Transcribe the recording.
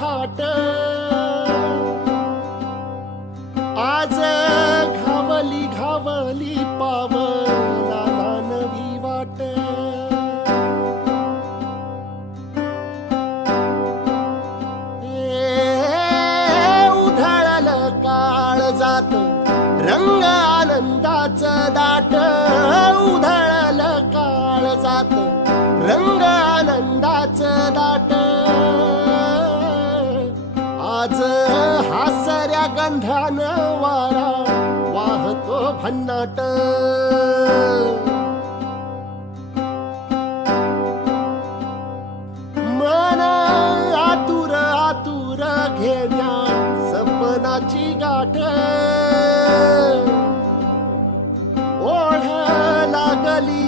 पहाट आज घावली घावली पाव दानवी वाट. उधळल काळ जात रंग आनंदाच दाट. उधळल काळ जात रंग आनंदाच दाट. आज हासऱ्या गंधान वारा वाहतो भन्नाट. मन आतुर आतुर घेण्या सपनाची गाठ. ओढ लागली